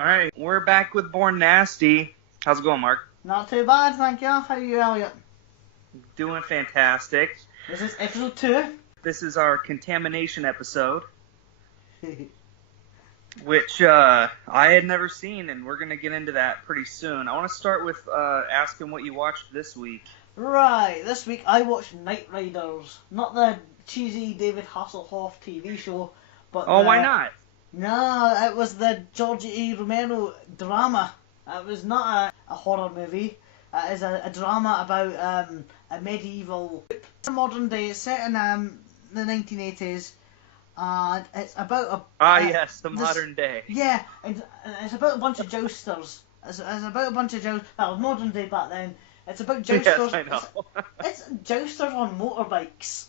All right, we're back with Born Nasty. How's it going, Mark? Not too bad, thank you. How are you, Elliot? Doing fantastic. This is episode 2. This is our Contamination episode, which I had never seen, and we're going to get into that pretty soon. I want to start with asking what you watched this week. Right, this week I watched Knight Riders. Not the cheesy David Hasselhoff TV show, but why not? No, it was the George A. Romero drama. It was not a horror movie. It is a drama about a medieval, modern day. It's set in the 1980s, and it's about yes, the modern day. Yeah, and it's about a bunch of jousters. It's about a bunch of jousters. Well, modern day back then. It's about jousters. Yes, I know. It's jousters on motorbikes,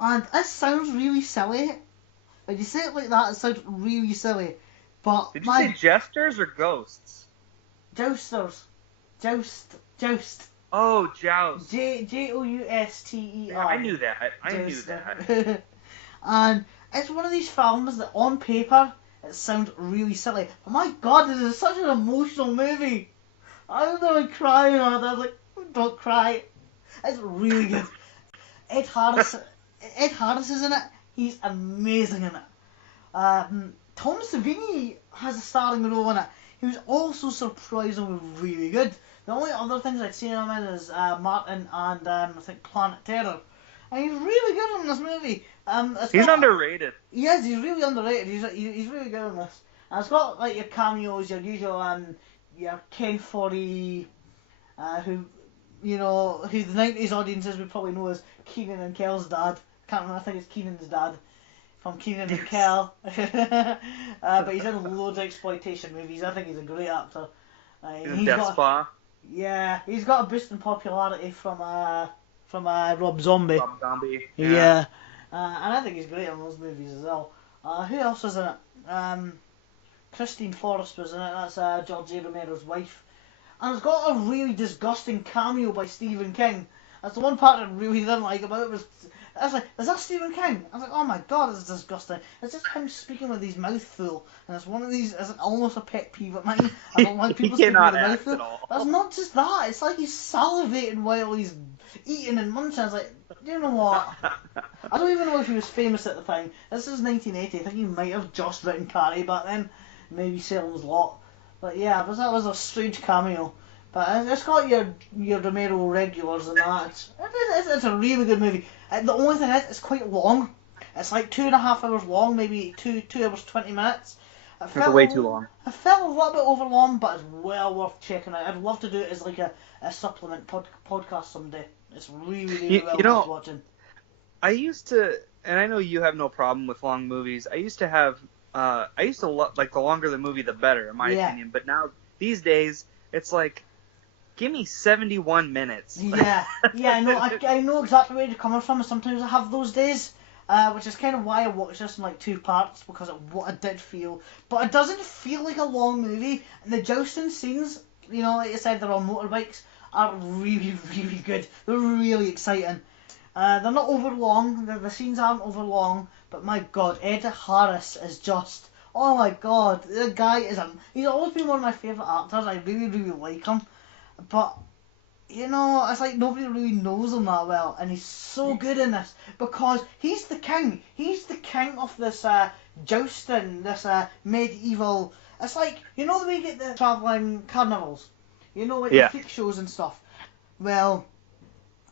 and it sounds really silly. When you say it like that, it sounds really silly. But did you say jesters or ghosts? Jousters. Joust. Oh, joust. Jouster. Yeah, I knew that. And it's one of these films that on paper it sounds really silly. But my God, this is such an emotional movie. I was nearly crying on it. I was like, don't cry. It's really good. Ed Harris is in it. He's amazing in it. Tom Savini has a starring role in it. He was also surprisingly really good. The only other things I'd seen him in is Martin and I think Planet Terror. And he's really good in this movie. He's underrated. Yes, he's really underrated. He's really good in this. And it's got like your cameos, your usual your Ken Foree, who the 90s audiences would probably know as Keenan and Kel's dad. Can't remember, I think it's Keenan's dad from Keenan and Kel. But he's in loads of exploitation movies. I think he's a great actor. He's Death Spa. Yeah, he's got a boost in popularity from Rob Zombie. Rob Zombie. Yeah. And I think he's great in those movies as well. Who else was in it? Christine Forrest was in it. That's George A. Romero's wife. And it's got a really disgusting cameo by Stephen King. That's the one part I really didn't like about it. I was like, is that Stephen King? I was like, oh my God, this is disgusting. It's just him speaking with his mouth full. And it's one of these, it's almost a pet peeve of mine. I don't like people speaking with their mouth full. That's not just that. It's like he's salivating while he's eating and munching. I was like, you know what? I don't even know if he was famous at the time. This is 1980. I think he might have just written Carrie back then. Maybe Salem's Lot. But yeah, that was a strange cameo. But it's got your Romero regulars and that. It's a really good movie. The only thing is, it's quite long. It's like 2.5 hours long, maybe 2 hours 20 minutes. It's way too long. I felt a little bit over long, but it's well worth checking out. I'd love to do it as like a supplement podcast someday. It's really well worth watching. I used to, and I know you have no problem with long movies. I used to like the longer the movie, the better, in my opinion. But now, these days, it's like, give me 71 minutes. Yeah, I know exactly where you're coming from. Sometimes I have those days, which is kind of why I watched this in like 2 parts, because of what it did feel. But it doesn't feel like a long movie. And the jousting scenes, like you said, they're on motorbikes, are really, really good. They're really exciting. They're not over long. The scenes aren't over long. But my God, Ed Harris is just, oh my God, the guy he's always been one of my favourite actors. I really, really like him. But, it's like nobody really knows him that well, and he's so good in this, because he's the king. He's the king of this jousting, this medieval. It's like, the way you get the travelling carnivals, like the freak shows and stuff. Well,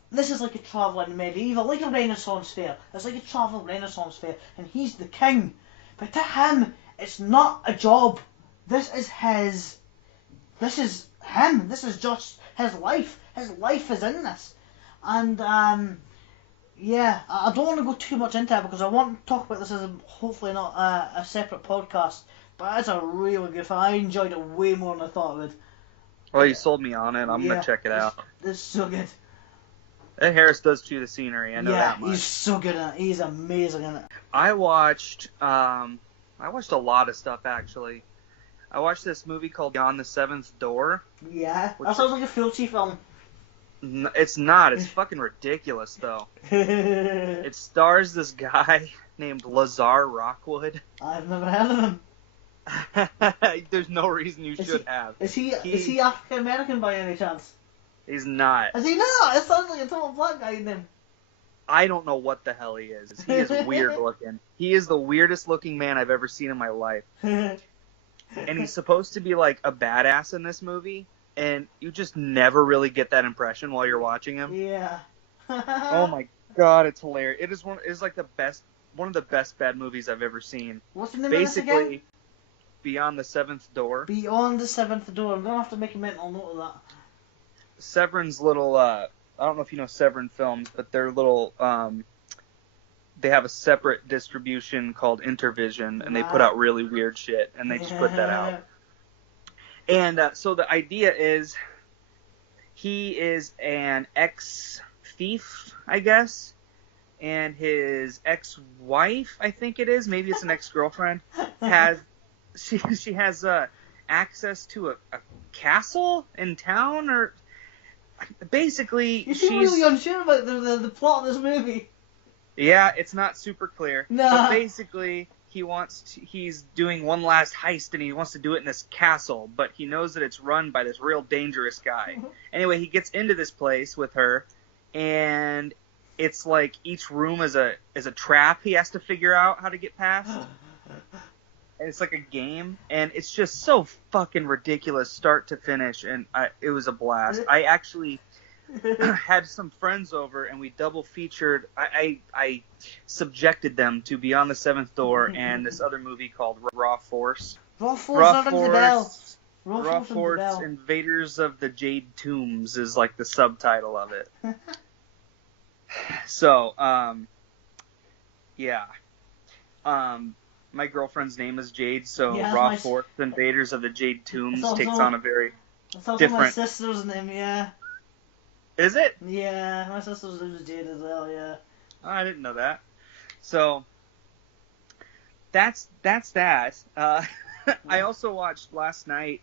this is like a travelling medieval, like a Renaissance fair. It's like a travel Renaissance fair, and he's the king. But to him, it's not a job. This is him. This is just his life. His life is in this. And, I don't want to go too much into it, because I want to talk about this as hopefully not a separate podcast. But it's a really good film. I enjoyed it way more than I thought I would. Well, you sold me on it. I'm going to check it out. It's so good. Ed Harris does chew the scenery. I know that much. Yeah, he's so good in it. He's amazing in it. I watched a lot of stuff, actually. I watched this movie called Beyond the Seventh Door. Yeah, that sounds like a Fulci film. It's not. It's fucking ridiculous, though. It stars this guy named Lazar Rockwood. I've never heard of him. There's no reason you should have. Is he African American by any chance? He's not. Is he not? It sounds like a total black guy in him. I don't know what the hell he is. He is weird looking. He is the weirdest looking man I've ever seen in my life. And he's supposed to be like a badass in this movie, and you just never really get that impression while you're watching him. Yeah. Oh my god, it's hilarious. It's like one of the best bad movies I've ever seen. What's the name of this again? Basically, Beyond the Seventh Door. Beyond the Seventh Door. I'm gonna have to make a mental note of that. Severin's little, I don't know if you know Severin Films, but they're little, they have a separate distribution called Intervision, and they put out really weird shit, and they just put that out. And so the idea is, he is an ex-thief, I guess, and his ex-wife, I think it is, maybe it's an ex-girlfriend, she has access to a castle in town, or basically you seem really unsure about the plot of this movie. Yeah, it's not super clear. No. But basically, he's doing one last heist, and he wants to do it in this castle, but he knows that it's run by this real dangerous guy. Anyway, he gets into this place with her, and it's like each room is a trap he has to figure out how to get past. And it's like a game, and it's just so fucking ridiculous start to finish, and it was a blast. I actually had some friends over, and we double featured. I subjected them to Beyond the Seventh Door and this other movie called Raw Force. Raw Force, Raw Force Invaders of the Jade Tombs is like the subtitle of it. So, yeah. My girlfriend's name is Jade, so yeah, Raw Force Invaders of the Jade Tombs takes on a very different... my sister's name, yeah. Is it? Yeah, my sister's name is Jade as well, yeah. Oh, I didn't know that. So, that's that. I also watched last night,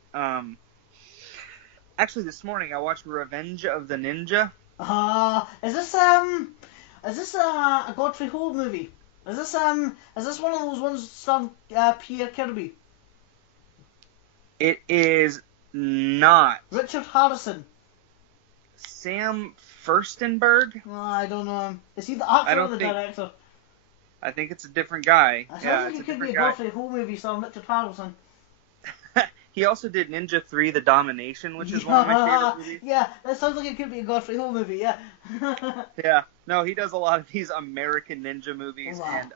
actually this morning, I watched Revenge of the Ninja. Is this a Godfrey Ho movie? Is this one of those ones starring Pierre Kirby? It is not. Richard Harrison. Sam Furstenberg? I don't know him. Is he the actor or the director? I think it's a different guy. I think it could be a Godfrey Ho movie starring Richard Harrison. He also did Ninja 3: The Domination, which is one of my favorite movies. Yeah, that sounds like it could be a Godfrey Ho movie, yeah. Yeah, no, he does a lot of these American ninja movies, and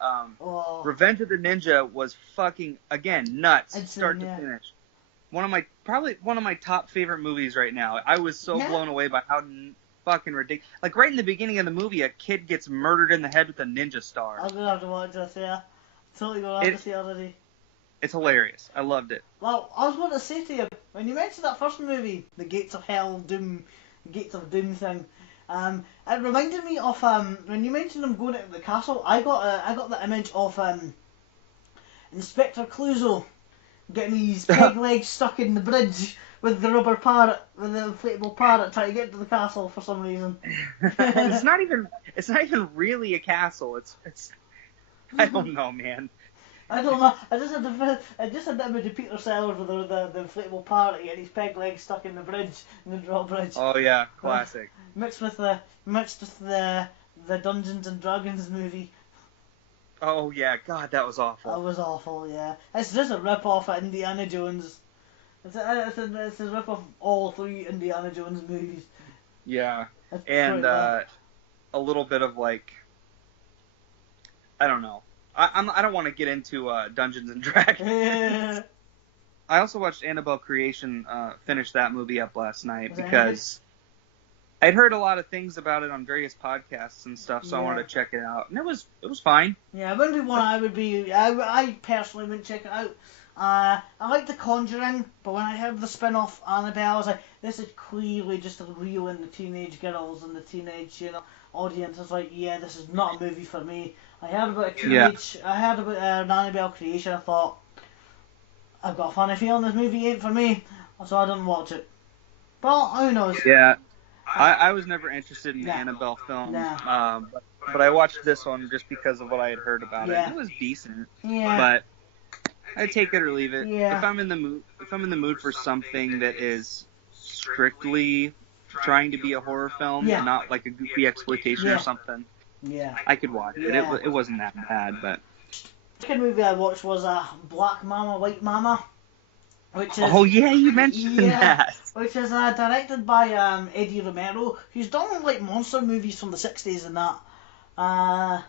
Revenge of the Ninja was fucking, again, nuts, start to finish. Probably one of my top favorite movies right now. I was so blown away by how fucking ridiculous. Like, right in the beginning of the movie, a kid gets murdered in the head with a ninja star. I'm gonna have to watch this, yeah. Totally gonna have to see it already. It's hilarious. I loved it. Well, I was going to say to you, when you mentioned that first movie, the Gates of Doom thing, it reminded me of when you mentioned them going into the castle. I got the image of Inspector Clouseau getting his peg legs stuck in the bridge with the rubber parrot, with the inflatable parrot, trying to get to the castle for some reason. It's not even really a castle. It's I don't know, man. I don't know. I just had the image of Peter Sellers with the inflatable parrot getting his peg legs stuck in the bridge, in the drawbridge. Oh yeah, classic. Mixed with the Dungeons and Dragons movie. Oh yeah, God, that was awful. That was awful. Yeah, it's just a rip off of Indiana Jones. It's a rip off of all 3 Indiana Jones movies. Yeah, and a little bit of like, I don't know. I don't want to get into Dungeons and Dragons. I also watched Annabelle Creation, finish that movie up last night because I'd heard a lot of things about it on various podcasts and stuff, so I wanted to check it out, and it was fine. Yeah, it wouldn't be one I personally wouldn't check it out. I like The Conjuring, but when I heard the spin-off Annabelle, I was like, this is clearly just reeling the teenage girls and the teenage, audience. I was like, yeah, this is not a movie for me. I heard about Annabelle Creation. I thought, I've got a funny feeling this movie ain't for me, so I didn't watch it. But who knows? Yeah, I was never interested in the Annabelle films, but I watched this one just because of what I had heard about it. It was decent, but I take it or leave it. Yeah. If I'm in the mood for something that is strictly trying to be a horror film and not like a goofy exploitation or something, I could watch it. It wasn't that bad, but. The second movie I watched was Black Mama, White Mama, which is You mentioned that. Which is directed by Eddie Romero, who's done like monster movies from the 60s and that.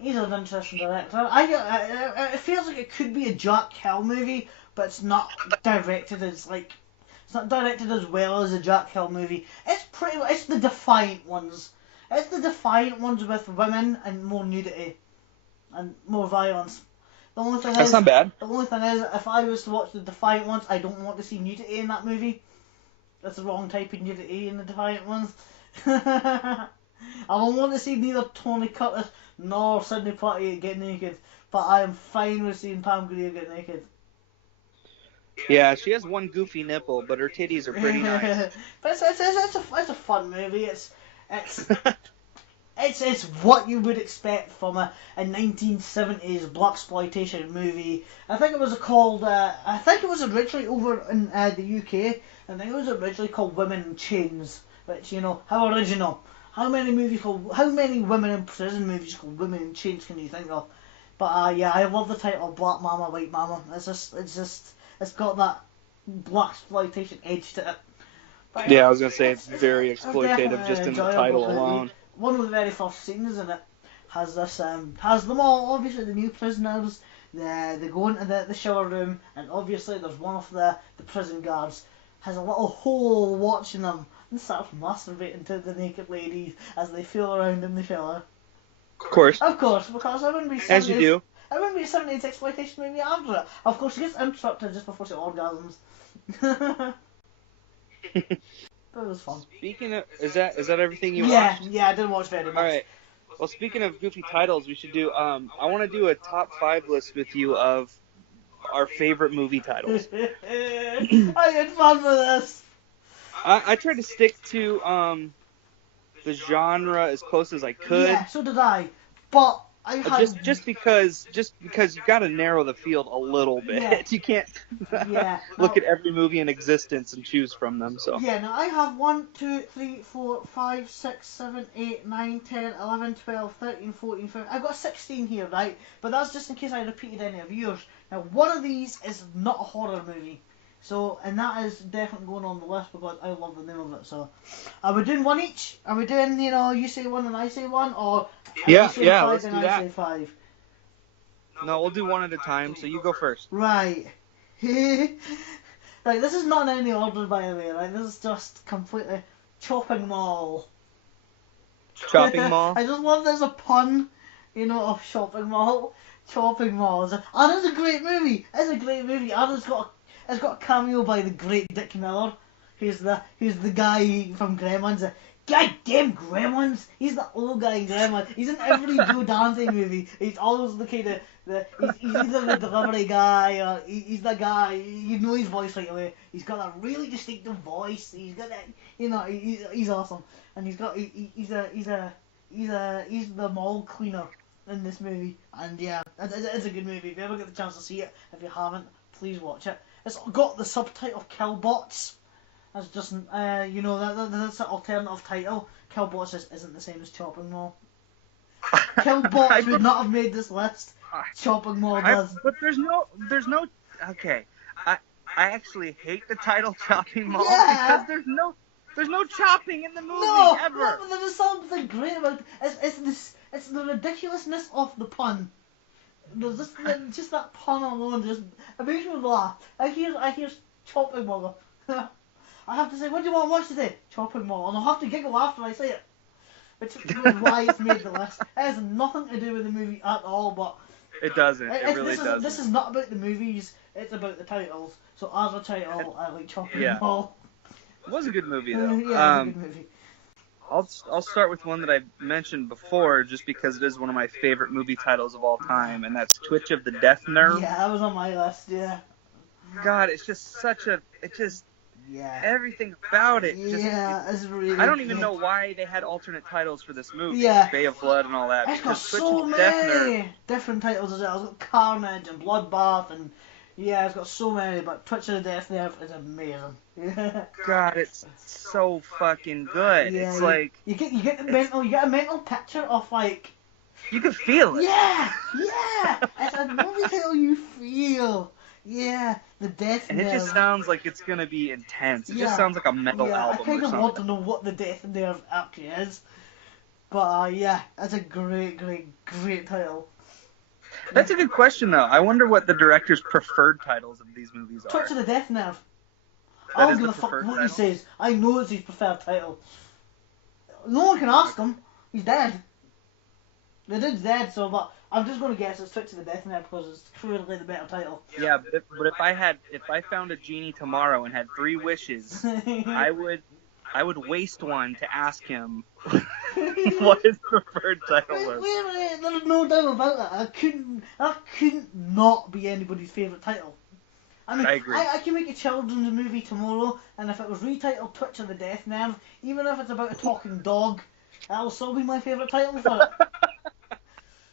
He's an interesting director. It feels like it could be a Jack Hill movie, but it's not directed as well as a Jack Hill movie. It's the Defiant ones. It's the Defiant ones with women and more nudity and more violence. The only thing That's not bad. The only thing is, if I was to watch the Defiant ones, I don't want to see nudity in that movie. That's the wrong type of nudity in the Defiant ones. I don't want to see neither Tony Curtis nor Sidney Poitier get naked, but I am fine with seeing Pam Grier get naked. Yeah, she has one goofy nipple, but her titties are pretty nice. But it's a fun movie. It's what you would expect from a 1970s blaxploitation movie. I think it was called. I think it was originally over in the UK. I think it was originally called Women in Chains. Which, how original. How many women in prison movies called Women in Chains can you think of? But I love the title Black Mama, White Mama. It's got that blaxploitation edge to it. But, I was gonna say it's very exploitative just in the title alone. One of the very first scenes in it has them all, obviously the new prisoners, they go into the shower room, and obviously there's one of the prison guards has a little hole watching them and starts masturbating to the naked ladies as they feel around in the shower. Of course, because I wouldn't be as you do. I wouldn't be a 70s exploitation movie after it. Of course, she gets interrupted just before she orgasms. But it was fun. Speaking of, is that everything you watched? Yeah, I didn't watch very much. All right. Well, speaking of goofy titles, we should do. I want to do a top 5 list with you of our favorite movie titles. I had fun with this. I tried to stick to the genre as close as I could. Yeah, so did I. But just because you got to narrow the field a little bit. Yeah. You can't look at every movie in existence and choose from them. So yeah, now I have 1, 2, 3, 4, 5, 6, 7, 8, 9, 10, 11, 12, 13, 14, 15. I've got 16 here, right? But that's just in case I repeated any of yours. Now, one of these is not a horror movie. So, and that is definitely going on the list because I love the name of it. So, are we doing one each? Are we doing, you say one and I say one, or yeah, you say 5 let's and do I that. say 5? No, we'll do one at a time. So you go first. Right. Right. This is not in any order, by the way. Right. This is just completely chopping mall. Chopping mall. I just love there's a pun, of shopping mall. Chopping mall. And it's a great movie. It's a great movie. And it's got a cameo by the great Dick Miller, who's the guy from Gremlins. Goddamn Gremlins! He's the old guy in Gremlins. He's in every Joe Dante movie. He's always the kind of he's either the delivery guy or he's the guy. You know his voice right away. He's got a really distinctive voice. He's got that. He's awesome. And he's the mall cleaner in this movie. And yeah, it's a good movie. If you ever get the chance to see it, if you haven't, please watch it. It's got the subtitle Killbots. That's just, that's an alternative title. Killbots isn't the same as Chopping Mall. Killbots would not have made this list. Chopping Mall does. But there's no. Okay, I actually hate the title Chopping Mall because there's no chopping in the movie ever. No, but there's something great about it. It's the ridiculousness of the pun. There's just that pun alone just it makes me laugh. I hear Chopping Mall. I have to say, what do you want to watch today? Chopping Mall, and I'll have to giggle after I say it. Which is why it's made the list. It has nothing to do with the movie at all, but it doesn't. It really doesn't. This is not about the movies. It's about the titles. So as a title, I like Chopping Mall. It was a good movie though. Yeah, it was a good movie. I'll start with one that I mentioned before, just because it is one of my favorite movie titles of all time, and that's Twitch of the Death Nerve. Yeah, that was on my list. Yeah. God, it's just everything about it. It's really. I don't even know why they had alternate titles for this movie. Yeah. Bay of Blood and all that. It's got so many different titles as well. It's got Carnage and Bloodbath and Yeah, it's got so many, but Twitch of the Death Nerve is amazing. God, it's so fucking good. Yeah, It's like you get a mental picture of like. You can feel it. Yeah, it's a movie title you feel. Yeah, the Death And Nerve. it just sounds like it's gonna be intense. It just sounds like a metal album I kind or of something. want to know what the Death Nerve actually is. But yeah, that's a great title. That's a good question, though. I wonder what the director's preferred titles of these movies are. Twitch of the Death Nerve. I That don't is give the a fuck preferred what title? he says. I know it's his preferred title. No one can ask him. He's dead. The dude's dead, so but I'm just gonna guess it's Twitch of the Death Nerve because it's clearly the better title. Yeah, but if I found a genie tomorrow and had 3 wishes, I would waste one to ask him what his preferred title was. Wait, there's no doubt about that. That couldn't not be anybody's favourite title. I mean, I agree. I can make a children's movie tomorrow, and if it was retitled Twitch of the Death Nerve, even if it's about a talking dog, that'll still be my favourite title for it.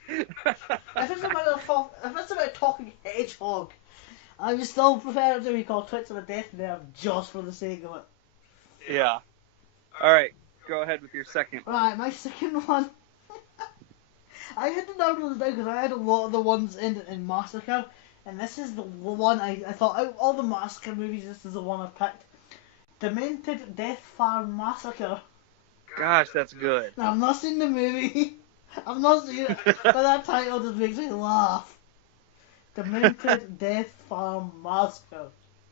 If it's about a talking hedgehog, I would still prefer it to be called Twitch of the Death Nerve just for the sake of it. Yeah. Alright, go ahead with your second. Right, my second one. I had to narrow this down because I had a lot of the ones in Massacre, and this is the one I thought out of all the Massacre movies, this is the one I picked. Demented Death Farm Massacre. Gosh, that's good. Now, I've not seen the movie. I've not seen it, but that title just makes me laugh. Demented Death Farm Massacre.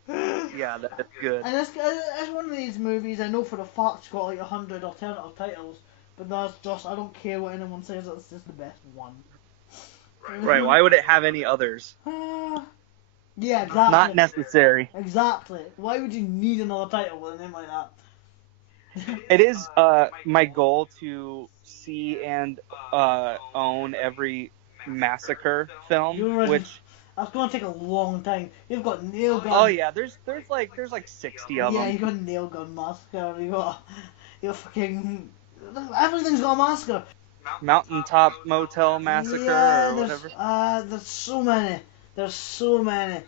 Yeah, that's good. And it's one of these movies, I know for a fact it's got like 100 alternative titles, but that's just, I don't care what anyone says, it's just the best one. Right, why would it have any others? Yeah, exactly. Not necessary. Exactly. Why would you need another title with a name like that? It is my goal to see and own every Massacre film, which... That's going to take a long time. You've got Nail Gun. Oh yeah, there's like 60 of them. Yeah, you got Nail Gun Massacre. You got fucking everything's got a massacre. Mountaintop Motel Massacre or whatever. There's so many. There's so many.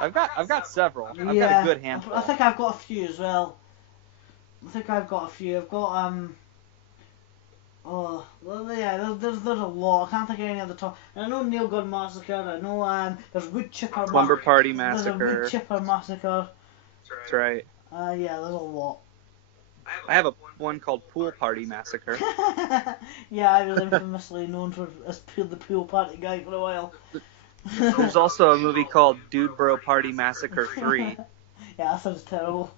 I've got several. I've got a good handful. I think I've got a few as well. I've got oh, well, yeah, there's a lot. I can't think of any at the top. I know Nail Gun Massacre. I know there's Wood Chipper. Slumber Party Massacre. There's a Wood Chipper Massacre. That's right. Yeah, there's a lot. I have one called Pool Party Massacre. Yeah, I was infamously known as the pool party guy for a while. There's also a movie called Dude Bro Party Massacre 3. Yeah, that sounds terrible.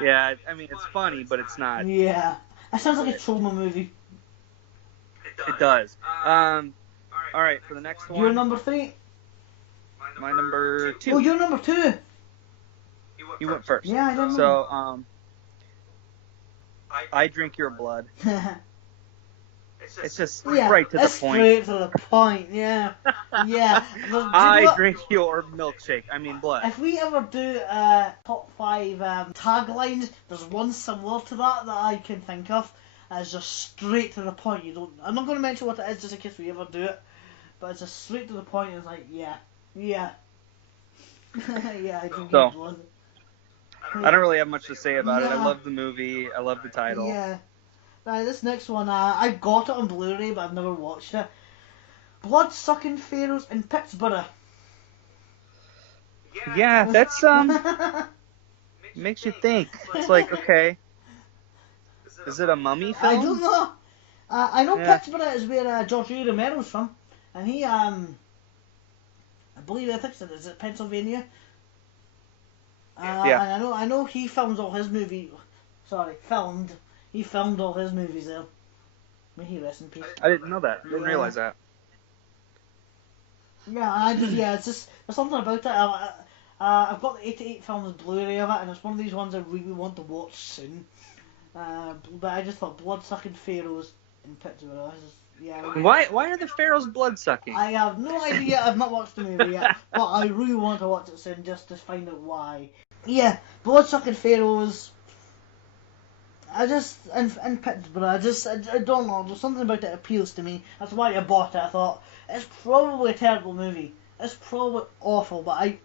Yeah, I mean, it's funny, but it's not. Yeah. That sounds like a trauma movie. It does. Alright, for the next one. You're number 3? My number 2. Oh, you're number 2? You went first. Yeah, I don't know. So, I Drink Your Blood. It's just right to the point. Straight to the point, yeah. Yeah. I drink your milkshake. I mean blood. If we ever do top 5 taglines, there's one similar to that I can think of. It's just straight to the point. I'm not going to mention what it is just in case we ever do it, but it's just straight to the point. It's like, yeah. Yeah, I drink your blood. I don't really have much to say about it. I love the movie. I love the title. Yeah. Right, this next one, I got it on Blu-ray, but I've never watched it. Blood-sucking pharaohs in Pittsburgh. Yeah, that's makes you think. It's like, okay, is it a mummy film? I don't know. I know Pittsburgh is where George A. Romero's from, and he I think is it Pennsylvania? Yeah. And I know he filmed all his movies. He filmed all his movies there. May he rest in peace. I didn't know that. I didn't realize that. Yeah, it's just there's something about it. I've got the 88 films Blu-ray of it, and it's one of these ones I really want to watch soon. But I just thought blood-sucking pharaohs in Pittsburgh. Why are the pharaohs blood-sucking? I have no idea. I've not watched the movie yet, but I really want to watch it soon just to find out why. Yeah, blood-sucking pharaohs. In Pittsburgh, I don't know, there's something about it that appeals to me. That's why I bought it. I thought, it's probably a terrible movie, It's probably awful, but I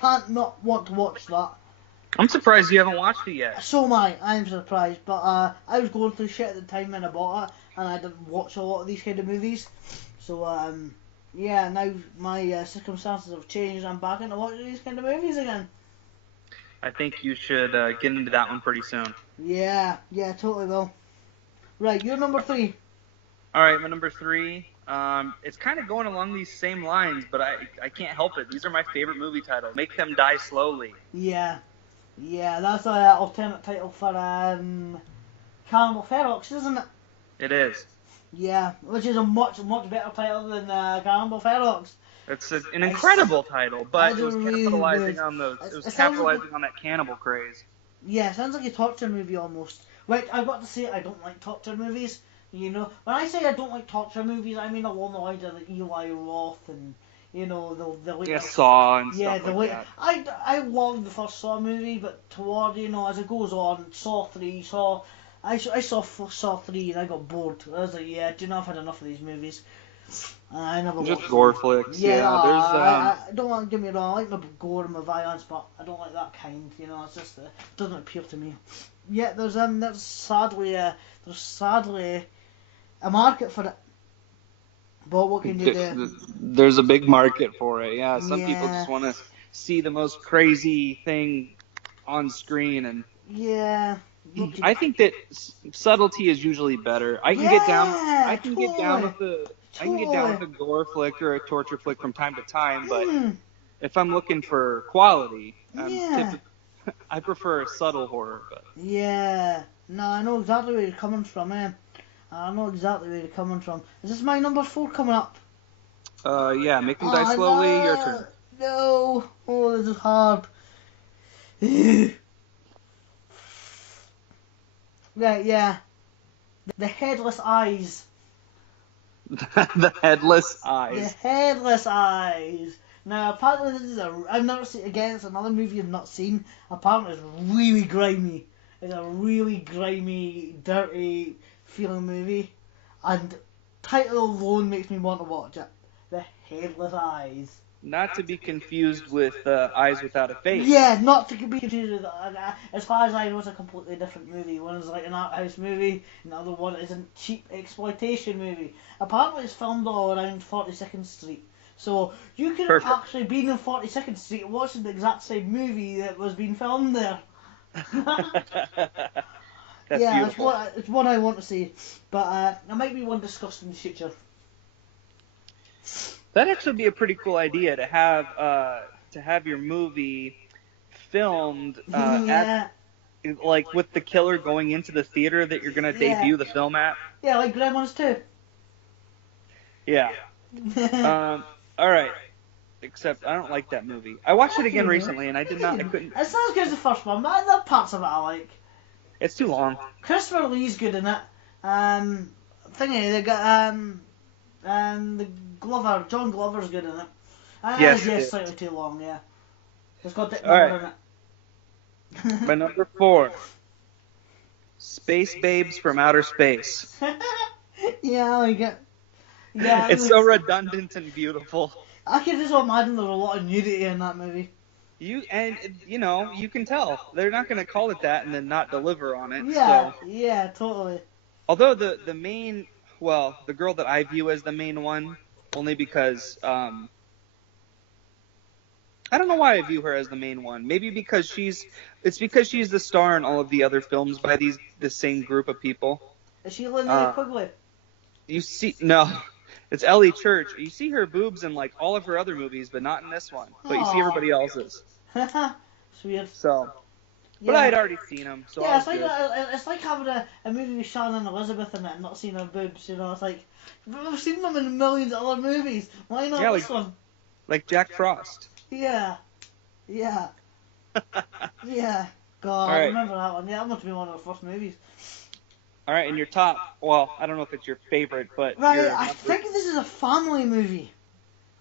can't not want to watch that. I'm surprised you haven't watched it yet. So am I. I'm surprised, but I was going through shit at the time when I bought it, and I didn't watch a lot of these kind of movies. So yeah, now my circumstances have changed. I'm back into watching these kind of movies again. I think you should get into that one pretty soon. Yeah, totally will. Right, you're number 3. All right, my number 3. It's kind of going along these same lines, but I can't help it. These are my favorite movie titles. Make Them Die Slowly. Yeah, that's an alternate title for Cannibal Ferox, isn't it? It is. Yeah, which is a much better title than Cannibal Ferox. It's an incredible title, but it was capitalizing really on those. It was capitalizing on that cannibal craze. Yeah, sounds like a torture movie almost. Right, I've got to say I don't like torture movies. You know, when I say I don't like torture movies, I mean along the lines of the Eli Roth and the later, Saw and stuff like that. I love the first Saw movie, but toward as it goes on, Saw 3, I saw Saw 3 and I got bored. I was like, yeah, do you know, I've had enough of these movies. I never just watched gore them. flicks. Yeah, I don't want to get me wrong. I like my gore and my violence, but I don't like that kind. It's just it doesn't appeal to me. Yeah, there's sadly a market for it. But what can you do? There's a big market for it. Yeah, some people just want to see the most crazy thing on screen, and yeah. I think that subtlety is usually better. I can get down with a gore flick or a torture flick from time to time, but if I'm looking for quality, I prefer a subtle horror. But. Yeah, no, I know exactly where you're coming from, I know exactly where you're coming from. Is this my number 4 coming up? Yeah, Make Them Die Slowly, no, your turn. No, oh, this is hard. Right, yeah. The Headless Eyes. The Headless Eyes. The Headless Eyes. Now, apparently this is I've never seen, again, it's another movie I've not seen. Apparently it's really grimy. It's a really grimy, dirty feeling movie. And title alone makes me want to watch it. The Headless Eyes. Not to be confused with Eyes Without a Face. Yeah, not to be confused with as far as I know, it's a completely different movie. One is like an art house movie, and the other one is a cheap exploitation movie. Apparently it's filmed all around 42nd Street. So you could have actually been in 42nd Street watching the exact same movie that was being filmed there. That's beautiful. It's one I want to see, but there might be one discussed in the future. That'd actually be a pretty cool idea to have your movie filmed like with the killer going into the theater that you're gonna debut the film at. Yeah, like Gremlins 2. Yeah. All right. Except I don't like that movie. I watched it again recently, and I couldn't. It's not as good as the first one, but there are parts of it I like. It's too long. Christopher Lee's good in it. They got the Glover, John Glover's good in it. Yes, slightly too long, yeah. It's got Dick Miller in it. My number 4. Space Babes from Outer Space. Yeah, I like it. Yeah, it's so redundant and beautiful. I can just imagine there's a lot of nudity in that movie. You can tell. They're not going to call it that and then not deliver on it. Yeah, yeah, totally. Although the main, the girl that I view as the main one, only because, I don't know why I view her as the main one. Maybe because she's the star in all of the other films by the same group of people. Is she Linnea Quigley? No. It's Ellie Church. You see her boobs in like all of her other movies, but not in this one. But you see everybody else's. Sweet. So, but I had already seen them. So yeah, it's like having a movie with Shannon Elizabeth in it and not seeing her boobs. It's like we've seen them in millions of other movies. Why not this one? Like Jack Frost. Yeah. Yeah. God, I remember that one. Yeah, that must have been one of the first movies. All right, and your top, I don't know if it's your favorite, but... Right, I think this is a family movie.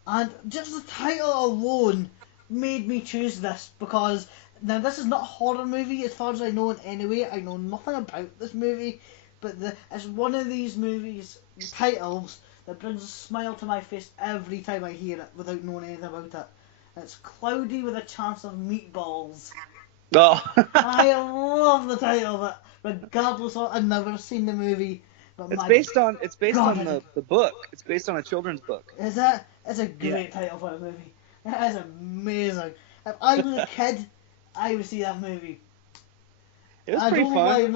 And just the title alone made me choose this, because... Now, this is not a horror movie, as far as I know in any way. I know nothing about this movie, but it's one of these movies, titles, that brings a smile to my face every time I hear it without knowing anything about it. It's Cloudy with a Chance of Meatballs. Oh. I love the title of it, regardless of I've never seen the movie. But it's based on the book. It's based on a children's book. Is it? It's a great title for a movie. It is amazing. If I was a kid, I would see that movie. It was pretty fun.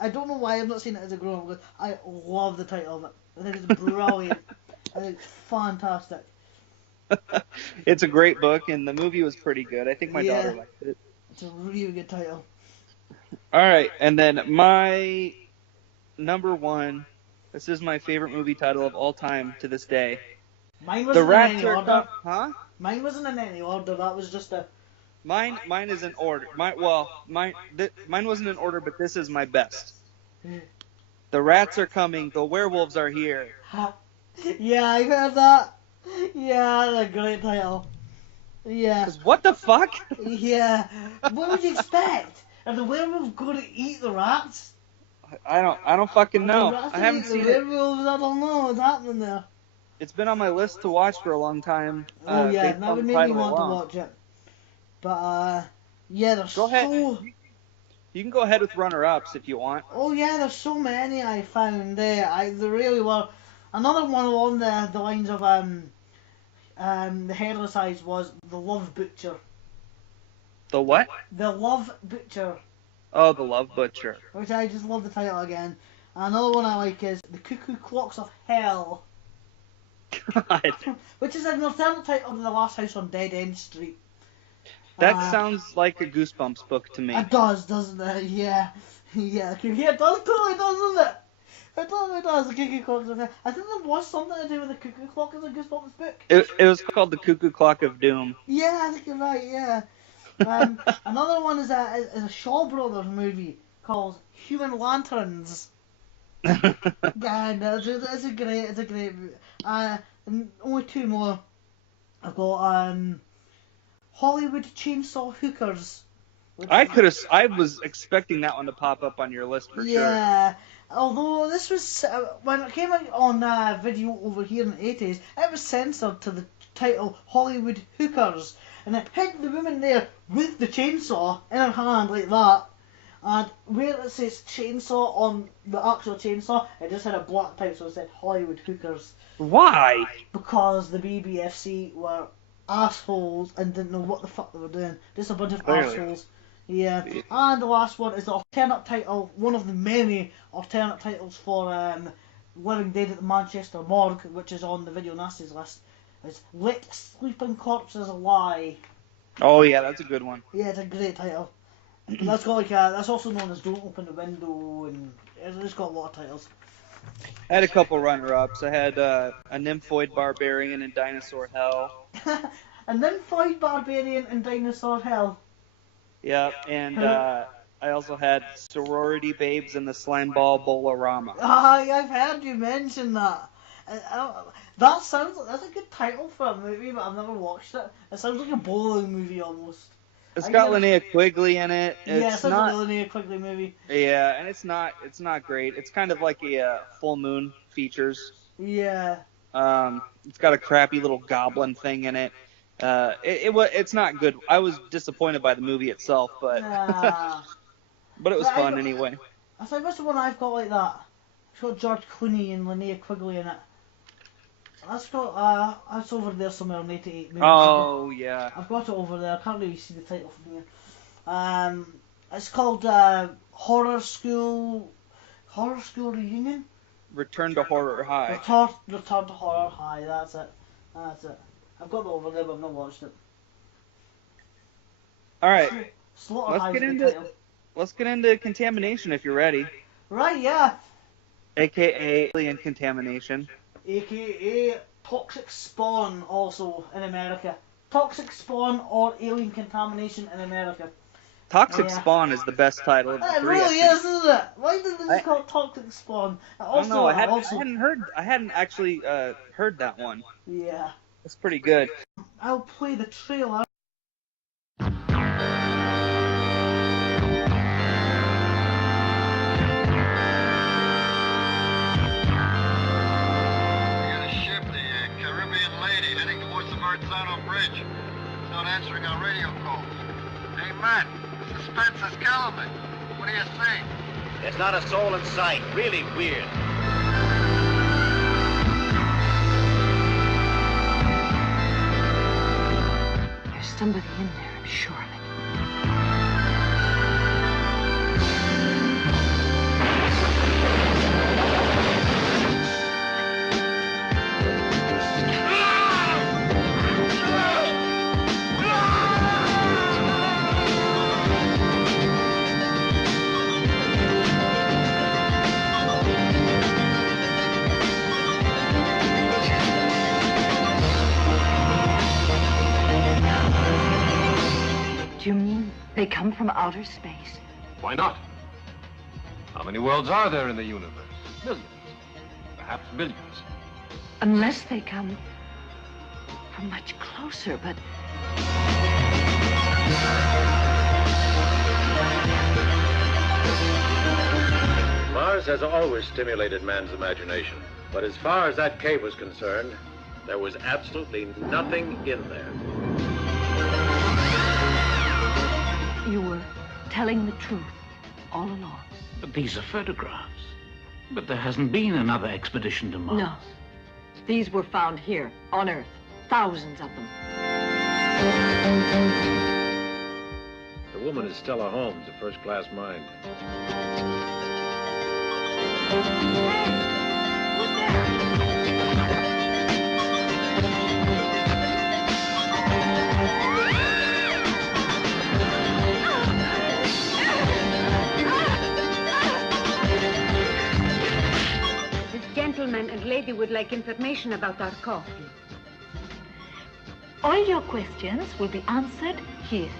I don't know why I've not seen it as a grown-up, because I love the title of it. I think it's brilliant. I think it's fantastic. It's a great book, and the movie was pretty good. I think my daughter liked it. It's a really good title. All right, and then my number one. This is my favorite movie title of all time to this day. Mine wasn't in any order. Huh? Mine wasn't in any order. That was just a. Mine is in order. Mine wasn't in order, but this is my best. The rats are coming. The werewolves are here. Yeah, I heard that. Yeah, that's a great title. Yeah. What the fuck? Yeah. What would you expect? Are the werewolves going to eat the rats? I don't fucking know. I haven't seen the werewolves. I don't know what's happening there. It's been on my list to watch for a long time. Oh yeah, that would make me want to watch it. But yeah, there's Go ahead. You can go ahead with runner-ups if you want. Oh yeah, there's so many I found there. There really were. Another one along the lines of the Hairless Eyes was The Love Butcher. The what? The Love Butcher. Oh, The Love Butcher. Which I just love the title again. Another one I like is The Cuckoo Clocks of Hell. God. Which is an alternate title to The Last House on Dead End Street. That sounds like a Goosebumps book to me. It does, doesn't it? Yeah. Yeah, it does, totally does, doesn't it? It totally does, The Cuckoo Clocks of Hell. I think there was something to do with the Cuckoo Clock in the Goosebumps book. It was called The Cuckoo Clock of Doom. Yeah, I think you're right, yeah. Another one is a Shaw Brothers movie called Human Lanterns. Yeah, no, it's a great movie. Only two more. I've got Hollywood Chainsaw Hookers. I was expecting that one to pop up on your list for sure. Yeah, although this was when it came out on video over here in the 80s, it was censored to the title Hollywood Hookers, and it had the woman there with the chainsaw in her hand like that, and where it says chainsaw on the actual chainsaw, it just had a black type, so it said Hollywood Hookers. Why? Because the BBFC were assholes and didn't know what the fuck they were doing. Just a bunch of assholes. Yeah. And the last one is the alternate title, one of the many alternate titles for Living Dead at the Manchester Morgue, which is on the Video Nasties list. It's Let Sleeping Corpses Lie. Oh yeah, that's a good one. Yeah, it's a great title. That's got that's also known as Don't Open the Window, and it's got a lot of titles. I had a couple runner-ups. I had a Nymphoid Barbarian in Dinosaur Hell. A Nymphoid Barbarian in Dinosaur Hell. Yeah, and I also had Sorority Babes in the Slimeball Bolorama. I've heard you mention that. That's a good title for a movie, but I've never watched it. It sounds like a bowling movie almost. It's got Linnea Quigley in it. It's not a Linnea Quigley movie. Yeah, and it's not great. It's kind of like a Full Moon features. Yeah. It's got a crappy little goblin thing in it. It's not good. I was disappointed by the movie itself, but but it was fun anyway. I think what's the one I've got like that? It's got George Clooney and Linnea Quigley in it. That's over there somewhere on 88. Maybe. Oh yeah. I've got it over there. I can't really see the title from here. It's called Horror School Reunion. Return to Horror High. Return to Horror High. That's it. I've got it over there, but I've not watched it. All right. Let's get into Contamination if you're ready. Right. Yeah. A.K.A. Alien Contamination. A.K.A. Toxic Spawn, also in America. Toxic Spawn or Alien Contamination in America. Toxic Spawn is the best title of the three. It really is, isn't it? Why did they just call it Toxic Spawn? I don't know. I hadn't actually heard that one. Yeah. It's pretty good. I'll play the trailer. Fred, the suspense is killing me. What do you think? There's not a soul in sight. Really weird. There's somebody in there, I'm sure of it. Do you mean they come from outer space? Why not? How many worlds are there in the universe? Millions. Perhaps billions. Unless they come from much closer, but... Mars has always stimulated man's imagination. But as far as that cave was concerned, there was absolutely nothing in there. You were telling the truth all along. But these are photographs. But there hasn't been another expedition to Mars. No. These were found here, on Earth. Thousands of them. The woman is Stella Holmes, a first-class mind. Gentleman and lady would like information about our coffee. All your questions will be answered here.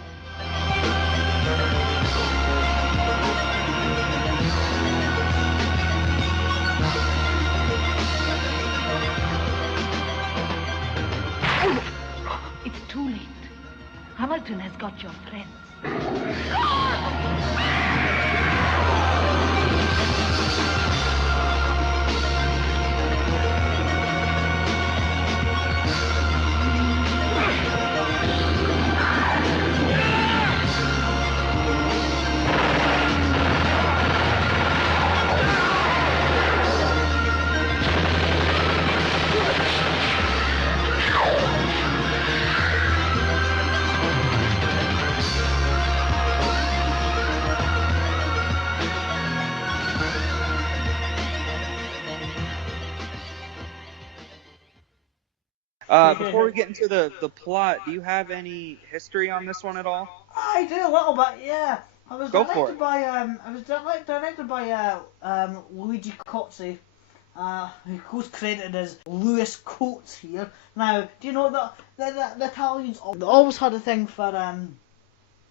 It's too late. Hamilton has got your friends. Before we get into the plot, do you have any history on this one at all? I do a little bit, yeah. I was Go for directed it. by directed by Luigi Cozzi, who's credited as Louis Coates here. Now, do you know that the Italians always had a thing for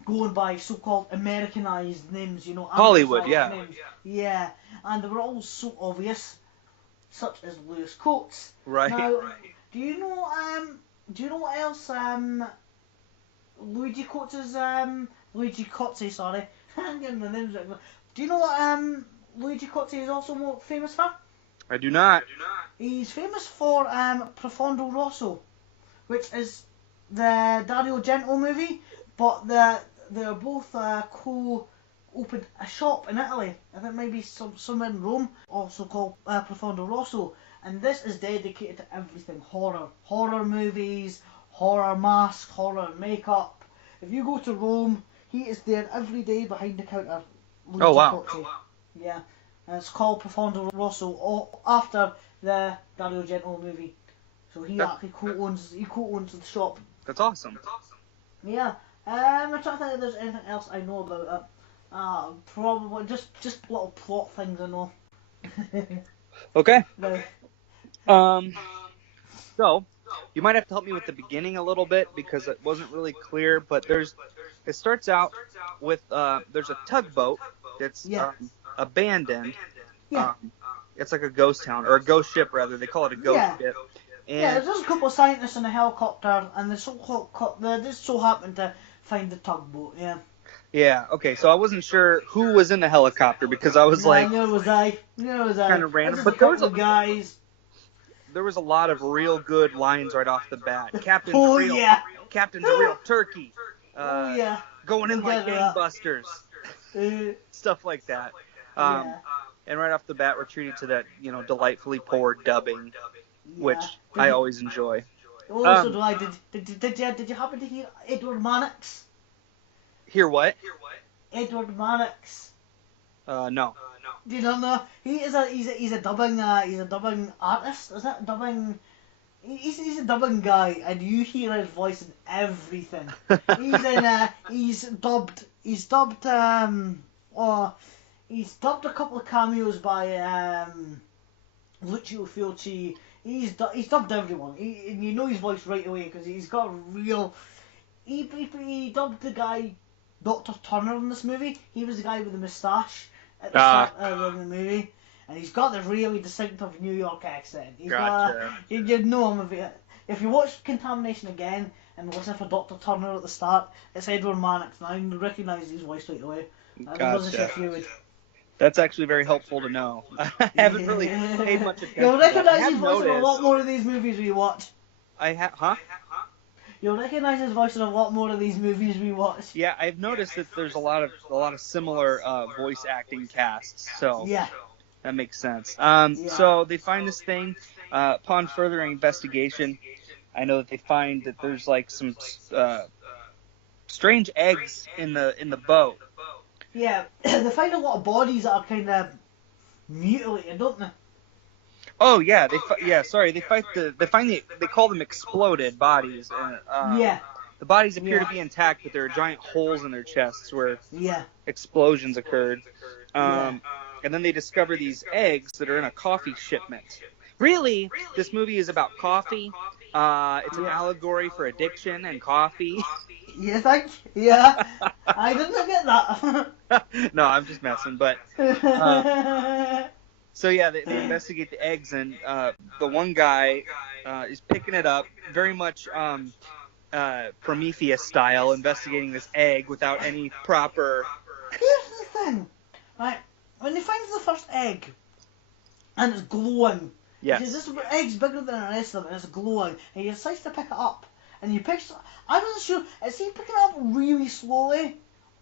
going by so-called Americanized names, you know, Hollywood, Anglicized yeah. names. Yeah, and they were all so obvious, such as Louis Coates. Right. Now, do you know what else Luigi Cozzi, sorry. I'm getting the names right. Do you know what Luigi Cozzi is also more famous for? I do not. He's famous for Profondo Rosso, which is the Dario Argento movie, but they're both co-opened a shop in Italy. I think maybe somewhere in Rome, also called Profondo Rosso. And this is dedicated to everything horror movies, horror masks, horror makeup. If you go to Rome, he is there every day behind the counter. Luigi wow. Cozzi. Yeah, and it's called Profondo Rosso after the Dario Argento movie. So he actually co-owns the shop. That's awesome. Yeah. I'm trying to think if there's anything else I know about it. Probably just little plot things I know. Okay. No. So you might have to help me with the beginning a little bit because it wasn't really clear. But it starts out with there's a tugboat that's abandoned. Yeah. It's like a ghost town or a ghost ship rather. They call it a ghost ship. And there's just a couple of scientists in a helicopter, and they just so happen to find the tugboat. Yeah. Yeah. Okay. So I wasn't sure who was in the helicopter because I was like, neither was I. Kind of random. But there was a guys. There was a lot of real good lines right off the bat. Captain's Oh, a real yeah. Captain's a real turkey. Oh yeah. going in like gangbusters, stuff like that. Yeah. And right off the bat, we're treated to that, delightfully poor dubbing, which I always enjoy. Oh, so do I. Did you happen to hear Edward Mannix? Hear what? Edward Mannix. No. Do you not know? He's a dubbing artist. Is that dubbing? He's a dubbing guy, and you hear his voice in everything. He's dubbed a couple of cameos by Lucio Fulci. He's dubbed everyone. And you know his voice right away because he's got a real. He dubbed the guy Dr. Turner in this movie. He was the guy with the moustache at the start of the movie. And he's got the really distinctive New York accent. You know him if you watch Contamination again and listen for Dr. Turner at the start. It's Edward Mannix now, and you recognise his voice right away. I wasn't sure if you would. That's actually very helpful to know. I haven't really paid much attention. You'll recognise his voice in a lot more of these movies we watch. Huh? You'll recognise his voice in a lot more of these movies we watch. Yeah, I've noticed that there's a lot of similar voice acting casts. So yeah. That makes sense. So they find this thing. Upon further investigation, I know that they find that there's like some strange eggs in the boat. Yeah, they find a lot of bodies that are kind of mutilated, don't they? Oh yeah, they call them exploded bodies. Yeah. The bodies appear to be intact, but there are giant holes in their chests where explosions occurred. And then they discover these eggs that are in a coffee shipment. Really, this movie is about coffee. It's an allegory for addiction and coffee. You think? Yeah. I didn't get that. No, I'm just messing. But so yeah, they investigate the eggs, and the one guy is picking it up, very much Prometheus style, investigating this egg without any proper. Here's the thing, right? When they find the first egg, and it's glowing. Yes. Because this egg's bigger than the rest of them, and it's glowing, and he decides to pick it up. And you pick. I wasn't sure. Is he picking it up really slowly,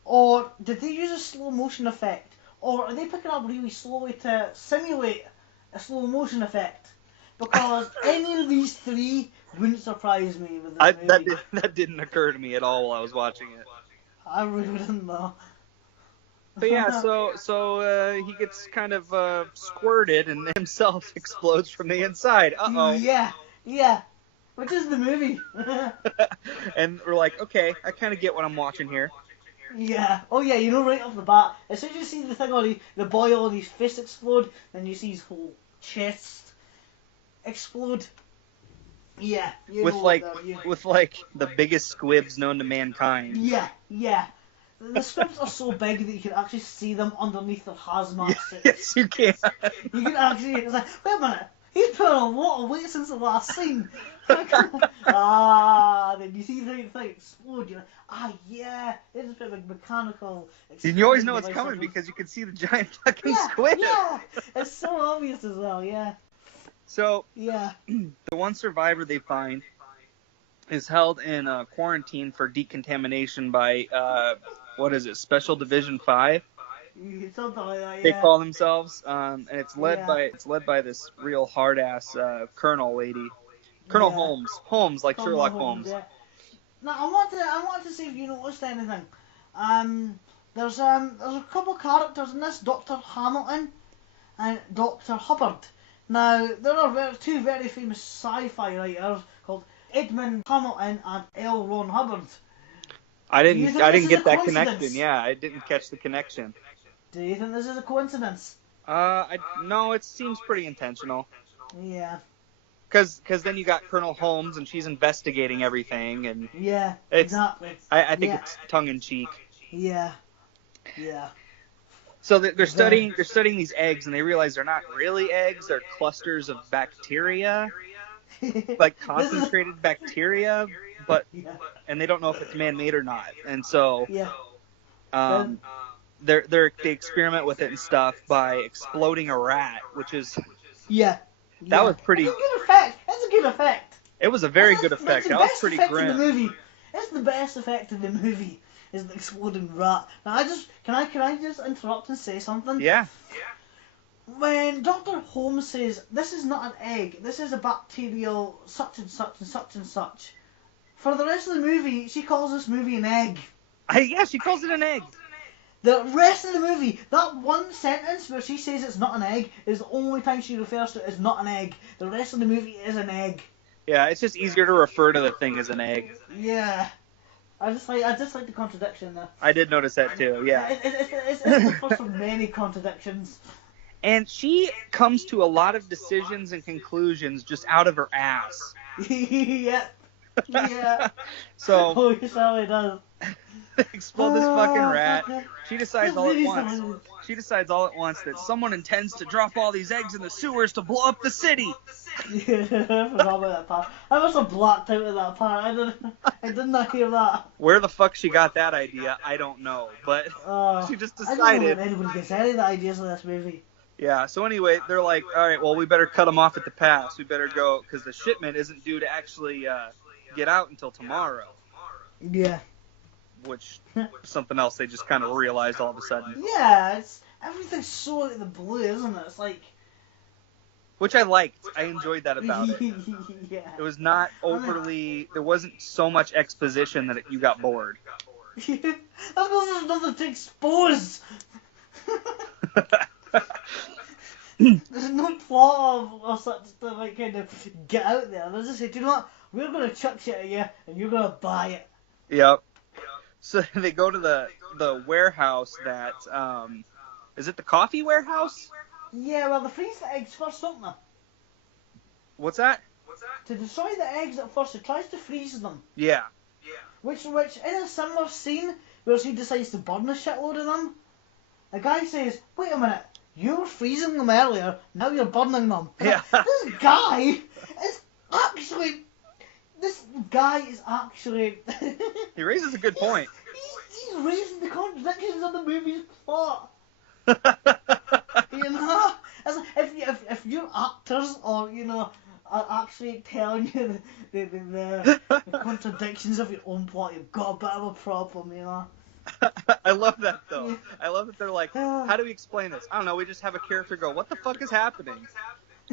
or did they use a slow motion effect, or are they picking it up really slowly to simulate a slow motion effect? Because any of these three wouldn't surprise me with this movie. That didn't occur to me at all while I was watching it. I really didn't know. But yeah, so he gets kind of squirted and himself explodes from the inside. Uh-oh. Yeah. Which is the movie. And we're like, okay, I kind of get what I'm watching here. Yeah. Oh yeah, you know right off the bat, as soon as you see the thing on the boil on his fist explode, then you see his whole chest explode. Yeah. With the biggest squibs known to mankind. Yeah. The squibs are so big that you can actually see them underneath their hazmat suits. Yes, you can. You can actually, it's like, wait a minute, he's put on a lot of weight since the last scene. Then you see the thing explode, you're like, yeah, it's a bit of a mechanical. And you always know it's coming because you can see the giant fucking squid. Yeah, it's so obvious as well, yeah. So, the one survivor they find is held in quarantine for decontamination by, Special Division 5? Something like that, yeah. They call themselves, and it's led by this real hard ass Colonel lady, Colonel Holmes, like Sherlock Holmes. Yeah. Now I want to see if you noticed anything. There's a couple of characters in this, Dr. Hamilton and Dr. Hubbard. Now there are two very famous sci-fi writers called Edmund Hamilton and L. Ron Hubbard. I didn't get that connection. Yeah, I didn't catch the connection. Do you think this is a coincidence? No, it seems pretty intentional. Yeah. Because then you got Colonel Holmes, and she's investigating everything, and yeah, exactly. I think it's tongue in cheek. Yeah. So they're studying these eggs, and they realize they're not really eggs; they're clusters of bacteria, like concentrated bacteria. But and they don't know if it's man-made or not, and so they experiment with it and stuff by exploding a rat, which is that was pretty. It's a good effect. It's a good effect. It was a very good effect. That was pretty grim. It's the best effect in the movie. is an exploding rat. Now can I just interrupt and say something? Yeah. When Dr. Holmes says, this is not an egg, this is a bacterial such and such and such and such, for the rest of the movie, she calls this movie an egg. Yeah, she calls it an egg. The rest of the movie, that one sentence where she says it's not an egg, is the only time she refers to it as not an egg. The rest of the movie is an egg. Yeah, it's just easier to refer to the thing as an egg. Yeah. I just like the contradiction there. I did notice that too, yeah. It's the first of many contradictions. And she comes to a lot of decisions and conclusions just out of her ass. Yeah. Yeah. So, Oh, he certainly does. explode this fucking rat. Fuck it. She decides all at once. She decides all at once that someone intends to drop all these eggs in the sewers to blow up the city. Yeah, I forgot about that part. I must have blocked out of that part. I did not hear that. Where the fuck she got that idea, I don't know. But she just I don't know decided. if anybody gets any of the ideas of this movie. Yeah, so anyway, they're like, all right, well, we better cut them off at the pass. We better go, because the shipment isn't due to actually get out until tomorrow. Yeah. Which, something else they just kind of realized all of a sudden. Yeah, everything's so out of the blue, isn't it? It's like... Which I liked. I enjoyed that about it. Yeah. It was not overly... There wasn't so much exposition that you got bored. That's because there's nothing to expose. There's no plot or such to like kind of get out there. They just say, do you know what? We're going to chuck shit at you and you're going to buy it. Yep. So they go to the warehouse that... is it the coffee warehouse? Yeah, well, they freeze the eggs first, don't they? What's that? To destroy the eggs at first, it tries to freeze them. Yeah. Which in a similar scene where she decides to burn a shitload of them, a guy says, wait a minute, you were freezing them earlier, now you're burning them. Yeah. This guy is actually... He raises a good point. He's raising the contradictions of the movie's plot. You know? As if your actors or, you know, are actually telling you the contradictions of your own plot, you've got a bit of a problem, you know? I love that, though. I love that they're like, how do we explain this? I don't know, we just have a character go, what the fuck is happening?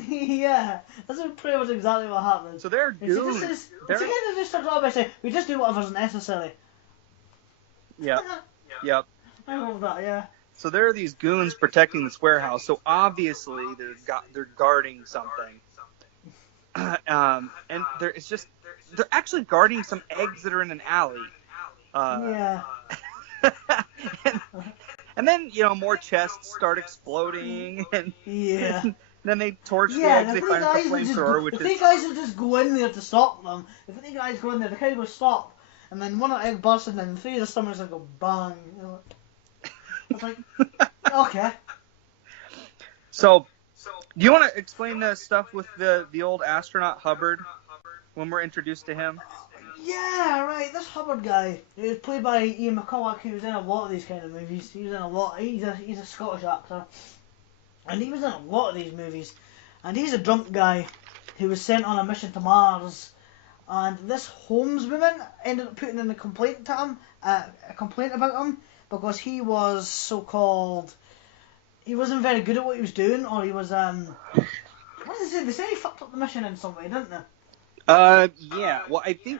Yeah, that's pretty much exactly what happens. So they're goons. It's kind of just starts off by saying, we just do whatever's necessary. Yep. Yep. I love that, yeah. So there are these goons protecting this warehouse, so obviously they're guarding something. And they're actually guarding some eggs that are in an alley. Yeah. and then, you know, more chests start exploding, and yeah. then they torch the eggs, they find the flamethrower, if three guys would just go in there to stop them, if three guys go in there, the guy will stop, and then one egg bursts, and then three of the stomachs will go bang. You know? It's like, okay. So, do you want to explain the stuff with the old astronaut Hubbard when we're introduced to him? Yeah, right. This Hubbard guy, he was played by Ian McCulloch, who was in a lot of these kind of movies. He was in a lot. He's a Scottish actor, and he was in a lot of these movies. And he's a drunk guy who was sent on a mission to Mars. And this Holmes woman ended up putting in a complaint to him, a complaint about him, because he was so-called. He wasn't very good at what he was doing, or he was What did they say? They say he fucked up the mission in some way, didn't they? Yeah. Well, I think.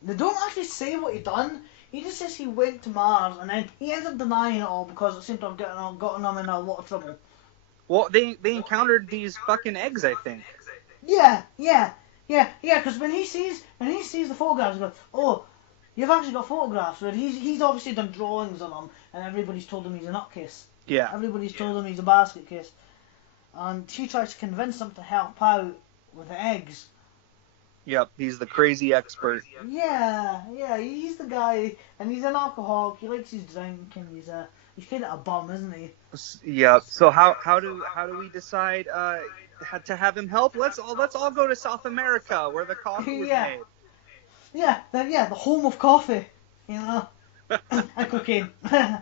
They don't actually say what he done. He just says he went to Mars, and then he ends up denying it all because it seemed to have gotten him in a lot of trouble. Well, they encountered these fucking eggs, I think. Yeah. Because when he sees the photographs, he goes, "Oh, you've actually got photographs." Where he's obviously done drawings on them, and everybody's told him he's a nutcase. Yeah. Everybody's told him he's a basket case, and she tries to convince him to help out with the eggs. Yep, he's the crazy expert. Yeah, he's the guy, and he's an alcoholic. He likes his drink, and he's kind of a bum, isn't he? Yep. So how do we decide to have him help? Let's all go to South America where the coffee was made. Yeah, the home of coffee, you know, and cocaine. They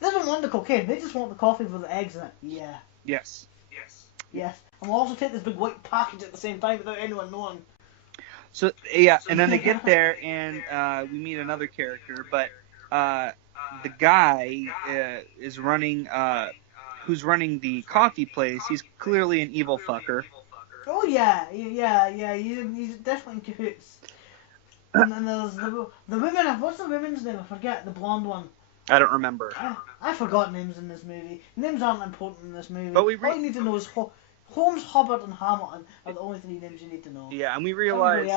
don't want the cocaine; they just want the coffee with the eggs in it. Yeah. Yes. And we'll also take this big white package at the same time without anyone knowing. So yeah, and then they get there and we meet another character, but the guy is running. Who's running the coffee place? He's clearly an evil fucker. Oh yeah. He's definitely in cahoots. And then there's the women. What's the woman's name? I forget. The blonde one. I don't remember. I forgot names in this movie. Names aren't important in this movie. But all you need to know is Holmes, Hubbard, and Hamilton are the only 3 names you need to know. Yeah, and we realize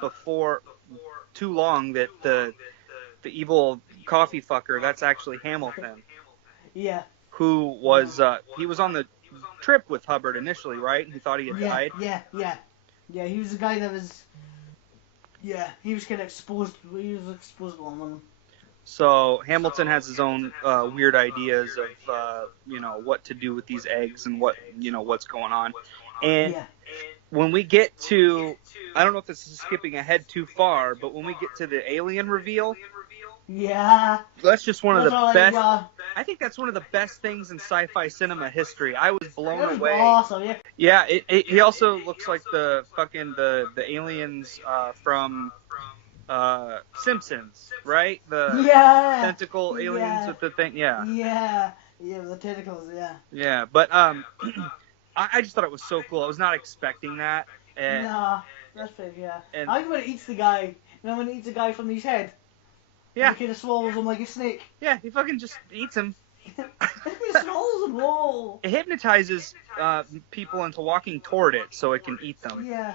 before too long that the evil coffee fucker, that's actually Hamilton. Yeah. Who was he was on the trip with Hubbard initially, right? And he thought he had died. Yeah. He was the guy that was. Yeah, he was kind of exposed. He was exposed along with him. So Hamilton has his own weird ideas of what to do with these eggs and what's going on. And when we get to, I don't know if this is skipping ahead too far, but when we get to the alien reveal, that's just one of the best. I think that's one of the best things in sci-fi cinema history. I was blown away. Awesome, yeah. He also looks like the aliens from Simpsons, right? The tentacle aliens with the thing. Yeah, the tentacles. Yeah, but I just thought it was so cool. I was not expecting that. Nah, that's big. Yeah. And I think when it eats the guy, when it eats the guy from his head. Yeah. He kind of swallows him like a snake. Yeah, he fucking just eats him. He swallows them all. It hypnotizes people into walking toward it so it can eat them. Yeah.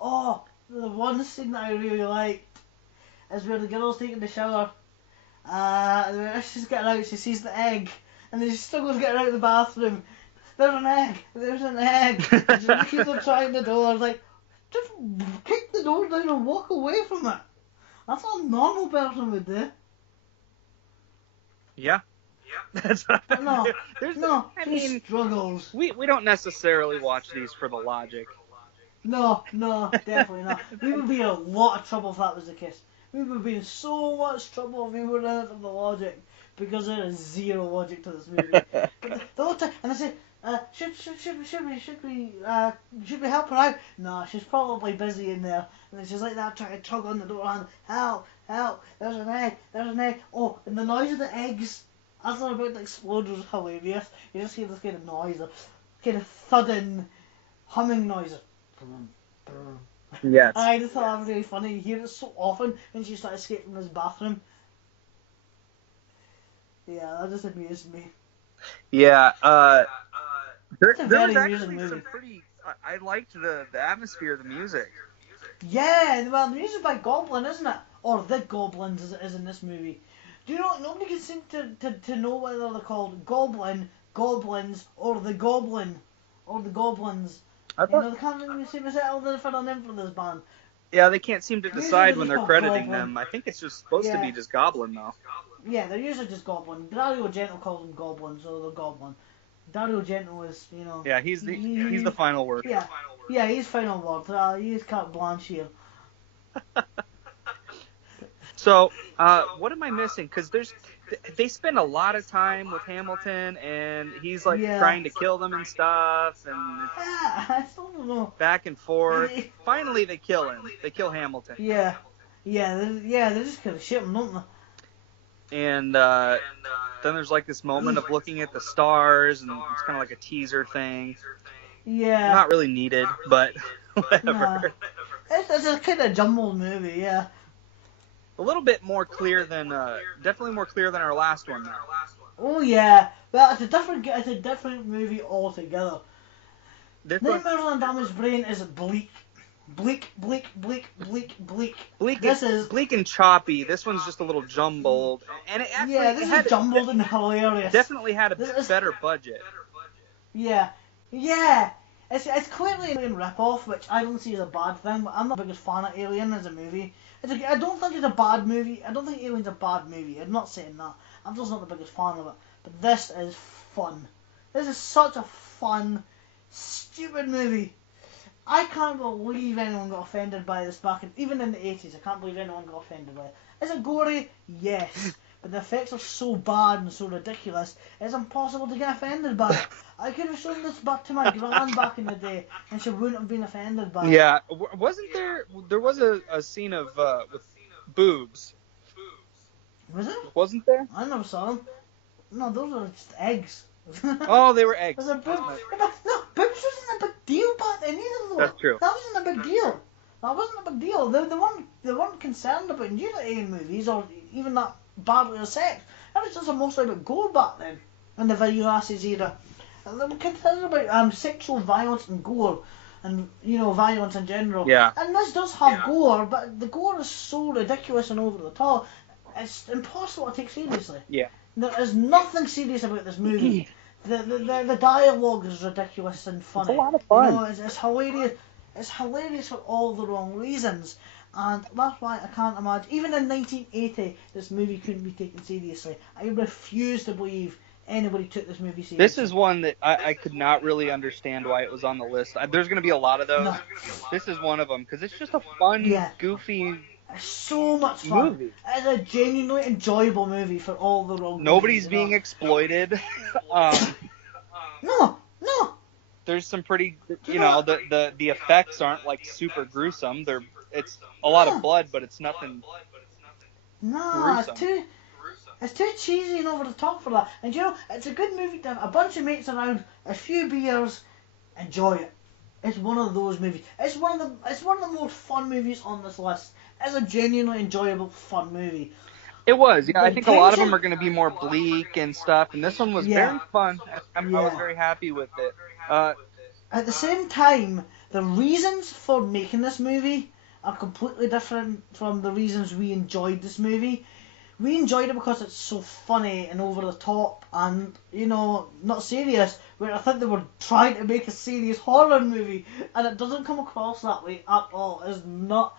Oh, the one scene that I really liked is where the girl's taking the shower. She's getting out, she sees the egg, and then she struggles getting out of the bathroom. There's an egg. And she keeps on trying the door. I was like, just kick the door down and walk away from it. That's what a normal person would do. Yeah. That's She struggles. We don't necessarily watch these for the logic. No, definitely not. We would be in a lot of trouble if that was the case. We would be in so much trouble if we were in it for the logic, because there is zero logic to this movie. But the whole time, and I say, should we help her out? No, she's probably busy in there. And then she's like that, trying to tug on the door and help, there's an egg. Oh, and the noise of the eggs as they're about to explode was hilarious. You just hear this kind of noise, kind of thudding, humming noise. Yes. I just thought that was really funny. You hear it so often when she started escaping from his bathroom. Yeah, that just amused me. Yeah, there was very actually some pretty. I liked the atmosphere, the music. Yeah, well, the music by Goblin, isn't it? Or the Goblins, as it is in this movie. Do you know? Nobody can seem to know whether they're called Goblin, Goblins, or the Goblin, or the Goblins. They can't really seem to settle the final name for this band. Yeah, they can't seem to decide when they're crediting them. I think it's just supposed to be just Goblin, though. Yeah, they're usually just Goblin. Dario Argento calls them Goblins, so they're Goblin. Dario Argento is, Yeah, he's the final word. Yeah, he's final word. He's carte blanche here. So, what am I missing? Because they spend a lot of time with Hamilton, and he's trying to kill them and stuff, and I still don't know. Back and forth. Finally, they kill him. They kill Hamilton. Yeah, they just kind of shit him, don't they? And then there's this moment of looking at the stars, and it's kind of like a teaser thing. Yeah. Not really needed, but whatever. Nah. It's a kind of jumbled movie, yeah. A little bit more clear than, definitely more clear than our last one, though. Oh yeah, well it's a different movie altogether. Nightmares on a Damaged Brain is bleak. Bleak. This is bleak and choppy. This one's just a little jumbled, and it actually this is jumbled and hilarious. Definitely had a better budget. Yeah. It's clearly an rip-off, which I don't see as a bad thing. But I'm not the biggest fan of Alien as a movie. I don't think it's a bad movie. I don't think Alien's a bad movie. I'm not saying that. I'm just not the biggest fan of it. But this is fun. This is such a fun, stupid movie. I can't believe anyone got offended by this even in the 80s. I can't believe anyone got offended by it. Is it gory? Yes. but the effects are so bad and so ridiculous, it's impossible to get offended by it. I could have shown this back to my gran back in the day, and she wouldn't have been offended by it. Yeah, wasn't there? There was a scene of with boobs. Was it? Wasn't there? I never saw them. No, those are just eggs. Oh, they were eggs. No, boobs wasn't a big deal back then either, though. That's true. That wasn't a big deal. That wasn't a big deal. They weren't concerned about nudity in movies or even that badly of sex. That was just mostly about gore back then, in the video asses era. And they were concerned about sexual violence and gore, and violence in general. Yeah. And this does have gore, but the gore is so ridiculous and over the top. It's impossible to take seriously. Yeah. There is nothing serious about this movie. The dialogue is ridiculous and funny. It's a lot of fun. It's hilarious. It's hilarious for all the wrong reasons. And that's why I can't imagine, even in 1980, this movie couldn't be taken seriously. I refuse to believe anybody took this movie seriously. This is one that I could not really understand why it was on the list. There's going to be a lot of those. No. This is one of them, because it's just a fun, goofy It's so much fun. movie. It's a genuinely enjoyable movie for all the wrong Nobody's reasons. being exploited. No. There's some pretty, the effects aren't like super gruesome. It's a lot of blood, but it's nothing. No, gruesome. It's too cheesy and over the top for that. And it's a good movie to have a bunch of mates around, a few beers, enjoy it. It's one of those movies. It's one of the most fun movies on this list. It's a genuinely enjoyable, fun movie. It was, yeah. The I think a lot of tension- them are going to be more bleak and stuff, and this one was very fun. I was very happy with it. At the same time, the reasons for making this movie are completely different from the reasons we enjoyed this movie. We enjoyed it because it's so funny and over the top and, not serious, where I think they were trying to make a serious horror movie, and it doesn't come across that way at all. It's not...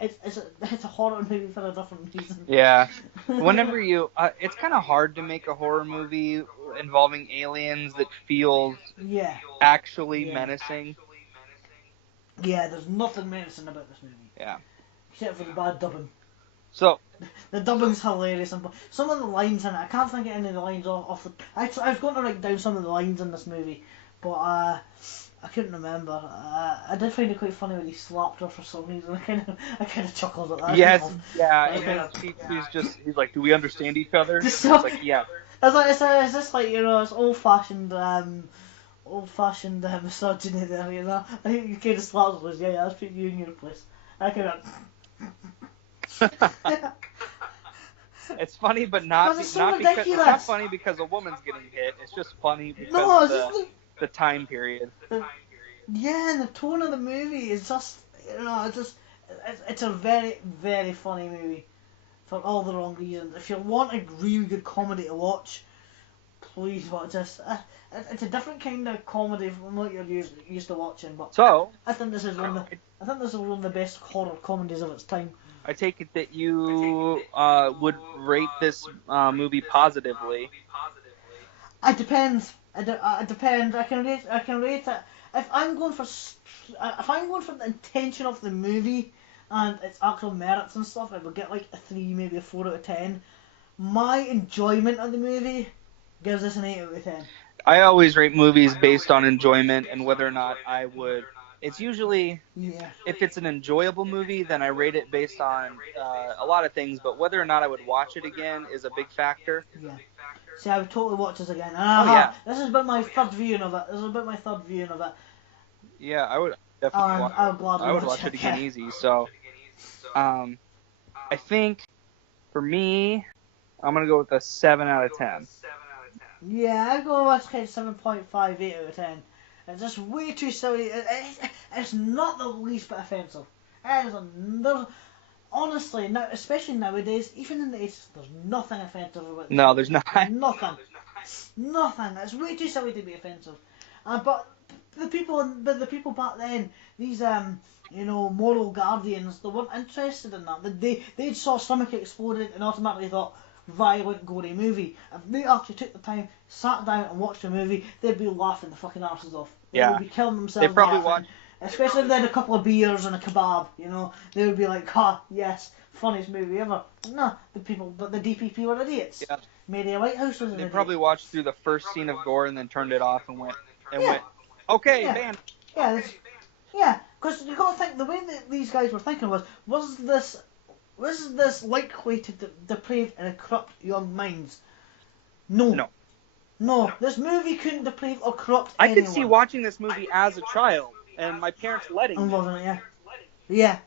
It's a horror movie for a different reason. Yeah. Whenever it's kind of hard to make a horror movie involving aliens that feels actually menacing. Yeah, there's nothing menacing about this movie. Yeah. Except for the bad dubbing. So. The dubbing's hilarious. And some of the lines in it, I can't think of any of the lines off the... I was going to write down some of the lines in this movie, but I couldn't remember. I did find it quite funny when he slapped her for some reason. I kind of chuckled at that. Yes, yeah. He's like, do we understand each other? It's like, yeah. It's just like, it's old-fashioned misogyny there, I think he kind of slaps her, yeah, let's put you in your place. I kind of... It's funny, but not because it's not funny because a woman's getting hit. It's just funny because of the time period. And the tone of the movie is just, it's a very, very funny movie for all the wrong reasons. If you want a really good comedy to watch, please watch this. It's a different kind of comedy from what you're used to watching, but I think this is one of the best horror comedies of its time. I take it that you would rate this movie positively. It depends. It depends. I can rate it if I'm going for the intention of the movie and its actual merits and stuff. I would get like a 3, maybe a 4 out of 10. My enjoyment of the movie gives this an 8 out of 10. I always rate movies based on enjoyment and whether or not I would. It's usually, if it's an enjoyable movie, then I rate it based on a lot of things, but whether or not I would watch it again is a big factor. Yeah. See, I would totally watch this again. This is about my third viewing of it. Yeah, I would definitely I would watch it again easy. So, I think, for me, I'm going to go with a 7 out of 10. Yeah, I'd go with kind of 7.58 out of 10. It's just way too silly. It's not the least bit offensive. Honestly, now, especially nowadays, even in the 80s, there's nothing offensive about it. No, there's not. Nothing. It's way too silly to be offensive. But the people back then, these moral guardians, they weren't interested in that. They saw stomach exploded and automatically thought, violent, gory movie. If they actually took the time, sat down and watched the movie, they'd be laughing the fucking arses off. They would be killing themselves. They probably watched. Especially if they had a couple of beers and a kebab, you know, they would be like, yes, funniest movie ever. But no, the DPP were idiots. Yeah. Maria Whitehouse was an They idiot. probably watched through the first scene of gore and then turned it off and went, Yeah. okay, Yeah. ban. Yeah, because you got to think the way that these guys were thinking was this likely to deprave and corrupt young minds? No. This movie couldn't deprave or corrupt I anyone. could see watching this movie as a child and my parents letting I'm me. loving it, yeah. Yeah.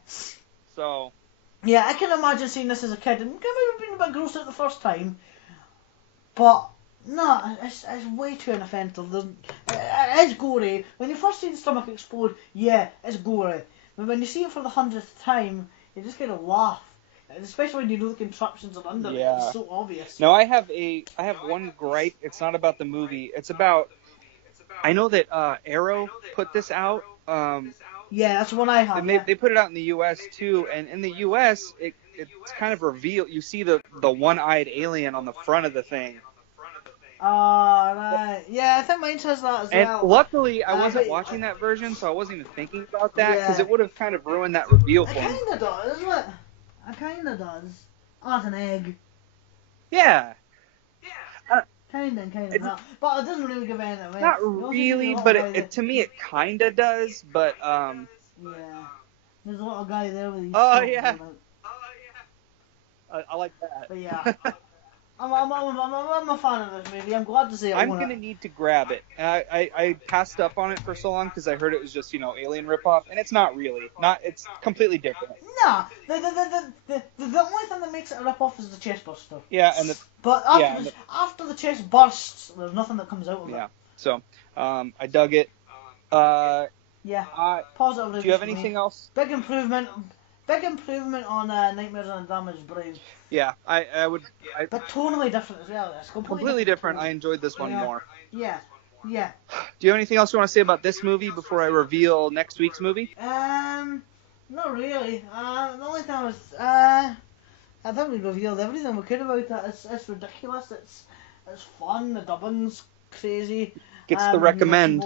So. Yeah, I can imagine seeing this as a kid and maybe being a bit grossed out the first time, but no, it's way too inoffensive. It's gory. When you first see the stomach explode, yeah, it's gory. But when you see it for the 100th time, you just kind of laugh. Especially when you know the contraptions are under it. It's so obvious. No, I have one gripe. It's not about the movie. It's about. I know that Arrow put this out. Yeah, that's the one I have. And they put it out in the U.S. too. And in the U.S., it's kind of revealed. You see the one-eyed alien on the front of the thing. Right. Yeah, I think mine says that as well. And luckily, I wasn't watching that version, so I wasn't even thinking about that because it would have kind of ruined that reveal for me. It kind of does, isn't it? It kind of does. As an egg. Yeah. Kind of not. But it doesn't really give anything away. Not really, but to me it kind of does. But yeah. There's a little guy there with these. Oh yeah. I like that. But yeah. I'm a fan of this movie. I'm glad to see it. I'm gonna need to grab it. I passed up on it for so long because I heard it was just Alien ripoff, and it's not really. It's completely different. Nah, the only thing that makes it a ripoff is the chest burster. Yeah, and after the chest bursts, there's nothing that comes out of it. Yeah. So I dug it. Yeah. Positive. Do you have anything else? Big improvement on Nightmares on a Damaged Brain. Yeah, I would. But totally different as well. It's completely different. I enjoyed this one more. Yeah. Do you have anything else you want to say about this movie before I reveal next week's movie? Not really. The only thing was, I think we revealed everything we could about it. It's ridiculous. It's fun. The dubbing's crazy. Gets the recommend.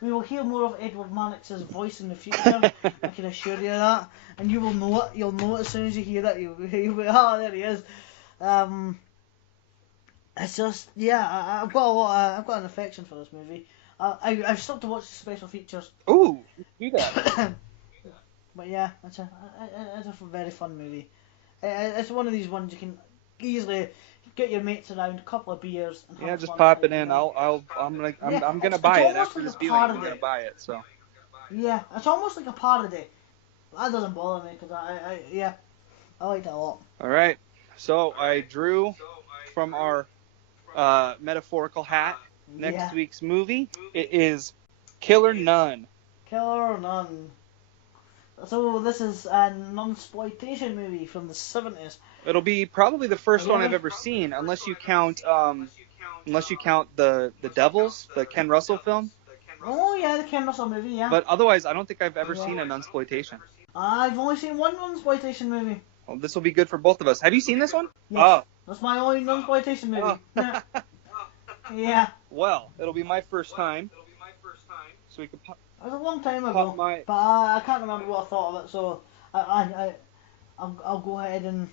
We will hear more of Edward Mannix's voice in the future. I can assure you that, and you will know it. You'll know it as soon as you hear that. You'll be, there he is. It's just, I've got an affection for this movie. I've stopped to watch the special features. Ooh, do that. But yeah, it's a very fun movie. It's one of these ones you can easily get your mates around, a couple of beers. And just pop it in. I'm gonna buy it after this viewing. I'm gonna buy it. So. Yeah, it's almost like a parody. That doesn't bother me because I like it a lot. All right, so I drew from our metaphorical hat next week's movie. It is Killer Nun. Killer Nun. So this is a non-exploitation movie from the 70s. It'll be probably the first one I've ever seen, unless you count the Devils, the Ken Russell film. Oh yeah, the Ken Russell movie, yeah. But otherwise, I don't think I've ever seen a non-exploitation. I've only seen one non-exploitation movie. Well, this will be good for both of us. Have you seen this one? Yes. Oh. That's my only non-exploitation movie. Oh. Yeah. Well, it'll be my first time. So we could it was a long time ago, but I can't remember what I thought of it, so I'll go ahead and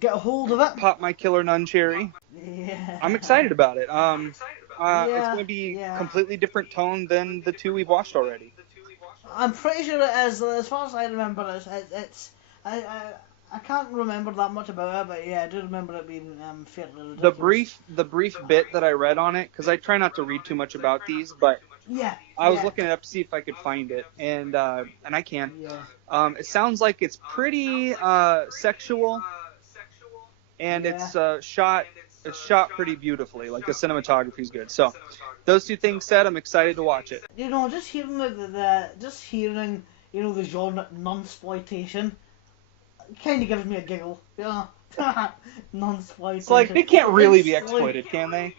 get a hold of it. Pop my Killer Nun cherry. Yeah. I'm excited about it. It's going to be completely different tone than the two we've watched already. I'm pretty sure it is. As far as I remember, I can't remember that much about it, but yeah, I do remember it being fairly ridiculous. The brief bit that I read on it, because I try not to read too much about these, but I was looking it up to see if I could find it, and I can. Yeah. It sounds like it's pretty sexual, and it's shot pretty beautifully. Like the cinematography's good. So those two things said, I'm excited to watch it. Just hearing the genre non-exploitation kind of gives me a giggle. Non-exploitation. It's like they can't really be exploited, can they?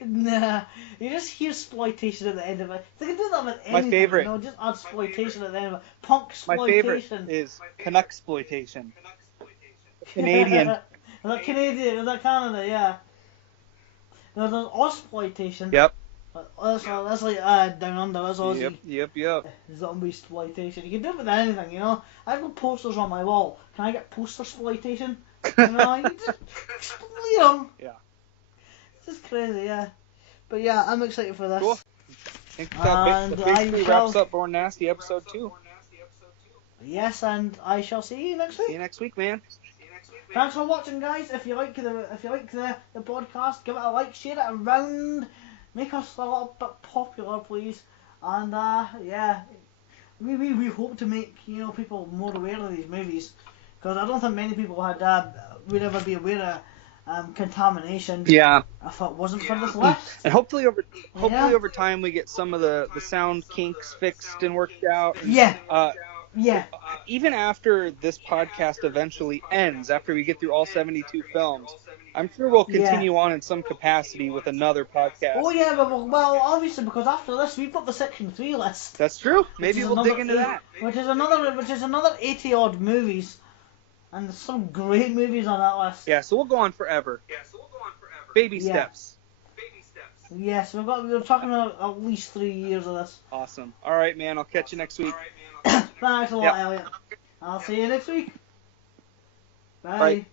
Nah, you just hear exploitation at the end of it. They can do that with anything. My favorite. Just add exploitation at the end of it. Punk exploitation. My favorite is Canucksploitation. Canadian. Is that Canadian? Is that Canada? Yeah. There's Ausploitation. Yep. That's like Down Under. That's Aussie. Yep. Zombie exploitation. You can do it with anything, you know. I've got posters on my wall. Can I get poster exploitation? You know, you just, you know. Yeah. It's just crazy, yeah. But yeah, I'm excited for this. Cool. I think that basically wraps up Born Nasty episode 2. Yes, and I shall see you next week. See you next week, man. Thanks for watching, guys. If you like the podcast, give it a like, share it around, make us a little bit popular, please. And yeah, we hope to make people more aware of these movies, because I don't think many people would ever be aware of Contamination. Yeah. If it wasn't for this list. And hopefully over time we get some of the sound kinks fixed and worked out. And, yeah. Even after this podcast eventually ends, after we get through all 72 films, I'm sure we'll continue on in some capacity with another podcast. Oh yeah, well, obviously, because after this we've got the Section 3 list. That's true. Maybe we'll dig into that. Which is another 80 odd movies, and there's some great movies on that list. Yeah, so we'll go on forever. Baby steps. Yes, we're talking about at least 3 years of this. Awesome. All right, man. I'll catch you next week. Thanks a lot, Elliot. I'll see you next week. Bye.